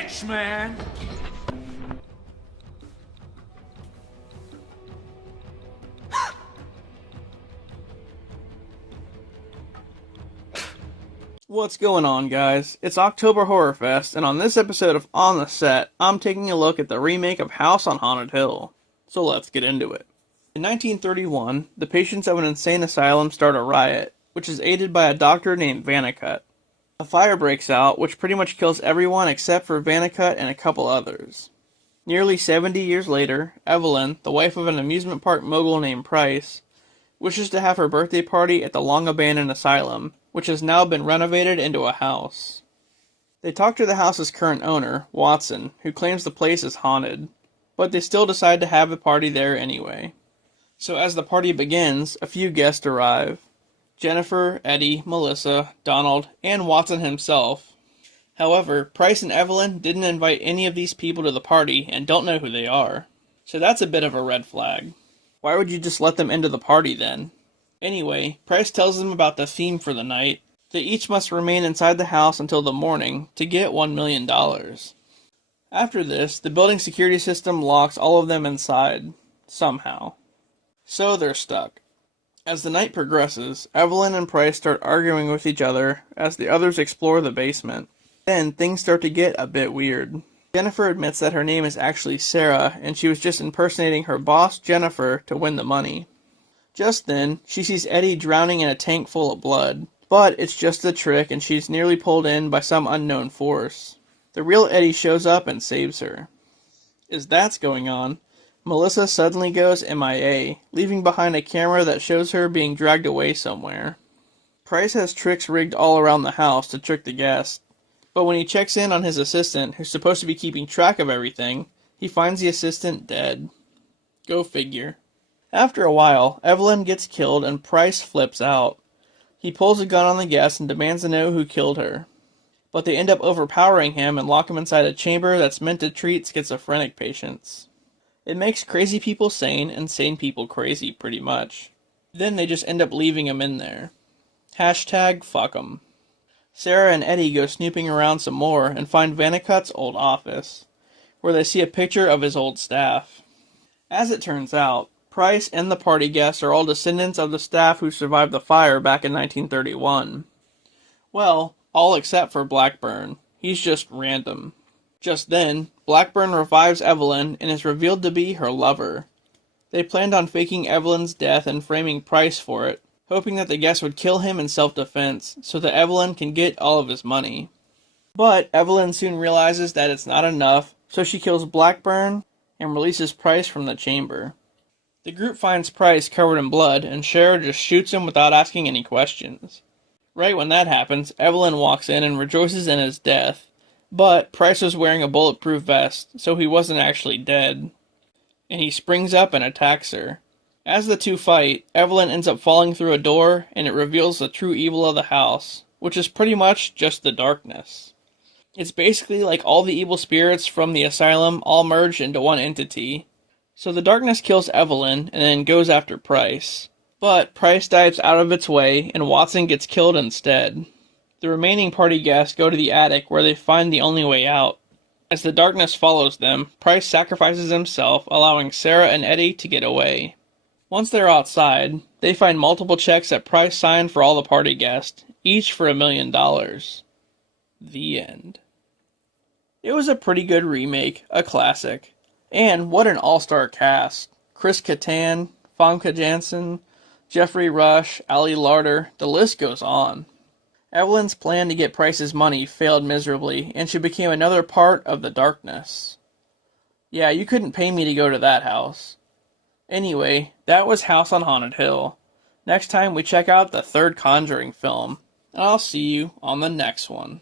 bitch, man! What's going on, guys? It's October Horrorfest, and on this episode of On the Set, I'm taking a look at the remake of House on Haunted Hill. So let's get into it. In 1931, the patients of an insane asylum start a riot, which is aided by a doctor named Vannicut. A fire breaks out, which pretty much kills everyone except for Vannicut and a couple others. Nearly 70 years later, Evelyn, the wife of an amusement park mogul named Price, wishes to have her birthday party at the long-abandoned asylum, which has now been renovated into a house. They talk to the house's current owner, Watson, who claims the place is haunted, but they still decide to have a party there anyway. So as the party begins, a few guests arrive. Jennifer, Eddie, Melissa, Donald, and Watson himself. However, Price and Evelyn didn't invite any of these people to the party and don't know who they are. So that's a bit of a red flag. Why would you just let them into the party then? Anyway, Price tells them about the theme for the night. They each must remain inside the house until the morning to get $1 million. After this, the building security system locks all of them inside. Somehow. So they're stuck. As the night progresses, Evelyn and Price start arguing with each other as the others explore the basement. Then things start to get a bit weird. Jennifer admits that her name is actually Sarah, and she was just impersonating her boss, Jennifer, to win the money. Just then, she sees Eddie drowning in a tank full of blood, but it's just a trick and she's nearly pulled in by some unknown force. The real Eddie shows up and saves her. As that's going on, Melissa suddenly goes MIA, leaving behind a camera that shows her being dragged away somewhere. Price has tricks rigged all around the house to trick the guests, but when he checks in on his assistant, who's supposed to be keeping track of everything, he finds the assistant dead. Go figure. After a while, Evelyn gets killed and Price flips out. He pulls a gun on the guest and demands to know who killed her. But they end up overpowering him and lock him inside a chamber that's meant to treat schizophrenic patients. It makes crazy people sane and sane people crazy, pretty much. Then they just end up leaving him in there. Hashtag fuck 'em. Sarah and Eddie go snooping around some more and find Vannicut's old office, where they see a picture of his old staff. As it turns out, Price and the party guests are all descendants of the staff who survived the fire back in 1931. Well, all except for Blackburn. He's just random. Just then, Blackburn revives Evelyn and is revealed to be her lover. They planned on faking Evelyn's death and framing Price for it, hoping that the guests would kill him in self-defense so that Evelyn can get all of his money. But Evelyn soon realizes that it's not enough, so she kills Blackburn and releases Price from the chamber. The group finds Price covered in blood, and Cher just shoots him without asking any questions. Right when that happens, Evelyn walks in and rejoices in his death, but Price was wearing a bulletproof vest, so he wasn't actually dead. And he springs up and attacks her. As the two fight, Evelyn ends up falling through a door, and it reveals the true evil of the house, which is pretty much just the darkness. It's basically like all the evil spirits from the asylum all merged into one entity. So the darkness kills Evelyn and then goes after Price. But Price dives out of its way and Watson gets killed instead. The remaining party guests go to the attic where they find the only way out. As the darkness follows them, Price sacrifices himself, allowing Sarah and Eddie to get away. Once they're outside, they find multiple checks that Price signed for all the party guests, each for $1 million. The end. It was a pretty good remake, a classic. And what an all-star cast. Chris Kattan, Famke Janssen, Jeffrey Rush, Ali Larter, the list goes on. Evelyn's plan to get Price's money failed miserably, and she became another part of the darkness. Yeah, you couldn't pay me to go to that house. Anyway, that was House on Haunted Hill. Next time we check out the third Conjuring film, and I'll see you on the next one.